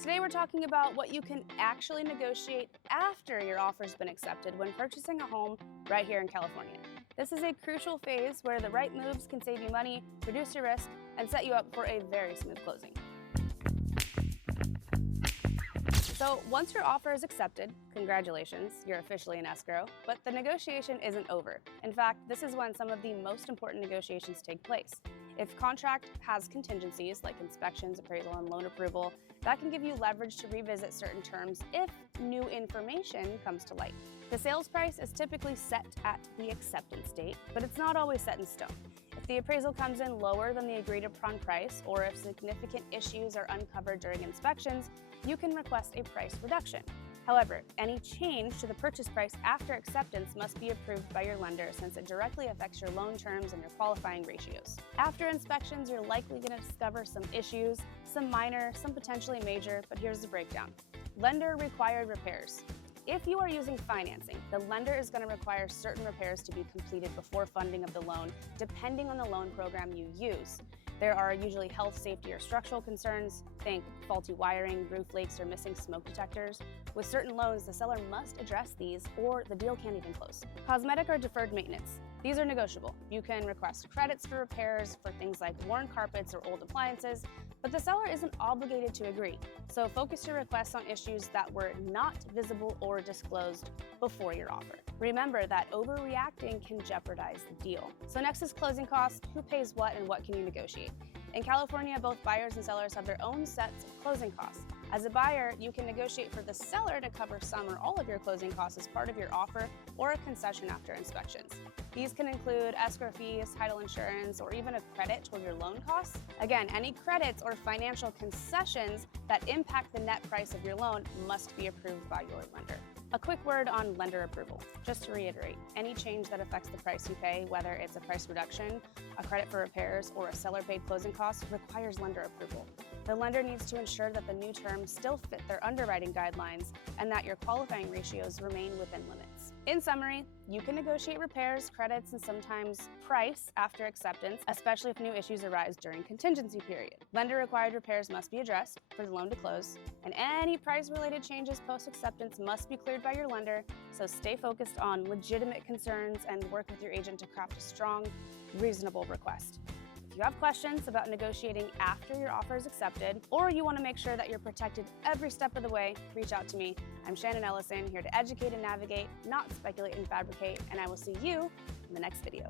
Today we're talking about what you can actually negotiate after your offer's been accepted when purchasing a home right here in California. This is a crucial phase where the right moves can save you money, reduce your risk, and set you up for a very smooth closing. So once your offer is accepted, congratulations, you're officially in escrow, but the negotiation isn't over. In fact, this is when some of the most important negotiations take place. If contract has contingencies like inspections, appraisal, and loan approval, that can give you leverage to revisit certain terms if new information comes to light. The sales price is typically set at the acceptance date, but it's not always set in stone. If the appraisal comes in lower than the agreed upon price, or if significant issues are uncovered during inspections, you can request a price reduction. However, any change to the purchase price after acceptance must be approved by your lender since it directly affects your loan terms and your qualifying ratios. After inspections, you're likely going to discover some issues, some minor, some potentially major, but here's the breakdown. Lender required repairs. If you are using financing, the lender is going to require certain repairs to be completed before funding of the loan, depending on the loan program you use. There are usually health, safety, or structural concerns. Think faulty wiring, roof leaks, or missing smoke detectors. With certain loans, the seller must address these or the deal can't even close. Cosmetic or deferred maintenance. These are negotiable. You can request credits for repairs for things like worn carpets or old appliances, but the seller isn't obligated to agree. So focus your requests on issues that were not visible or disclosed before your offer. Remember that overreacting can jeopardize the deal. So next is closing costs. Who pays what and what can you negotiate? In California, both buyers and sellers have their own sets of closing costs. As a buyer, you can negotiate for the seller to cover some or all of your closing costs as part of your offer or a concession after inspections. These can include escrow fees, title insurance, or even a credit toward your loan costs. Again, any credits or financial concessions that impact the net price of your loan must be approved by your lender. A quick word on lender approval. Just to reiterate, any change that affects the price you pay, whether it's a price reduction, a credit for repairs, or a seller-paid closing costs, requires lender approval. The lender needs to ensure that the new terms still fit their underwriting guidelines and that your qualifying ratios remain within limits. In summary, you can negotiate repairs, credits, and sometimes price after acceptance, especially if new issues arise during contingency period. Lender-required repairs must be addressed for the loan to close, and any price-related changes post-acceptance must be cleared by your lender, so stay focused on legitimate concerns and work with your agent to craft a strong, reasonable request. If you have questions about negotiating after your offer is accepted, or you want to make sure that you're protected every step of the way, reach out to me. I'm Shannon Ellison, here to educate and navigate, not speculate and fabricate, and I will see you in the next video.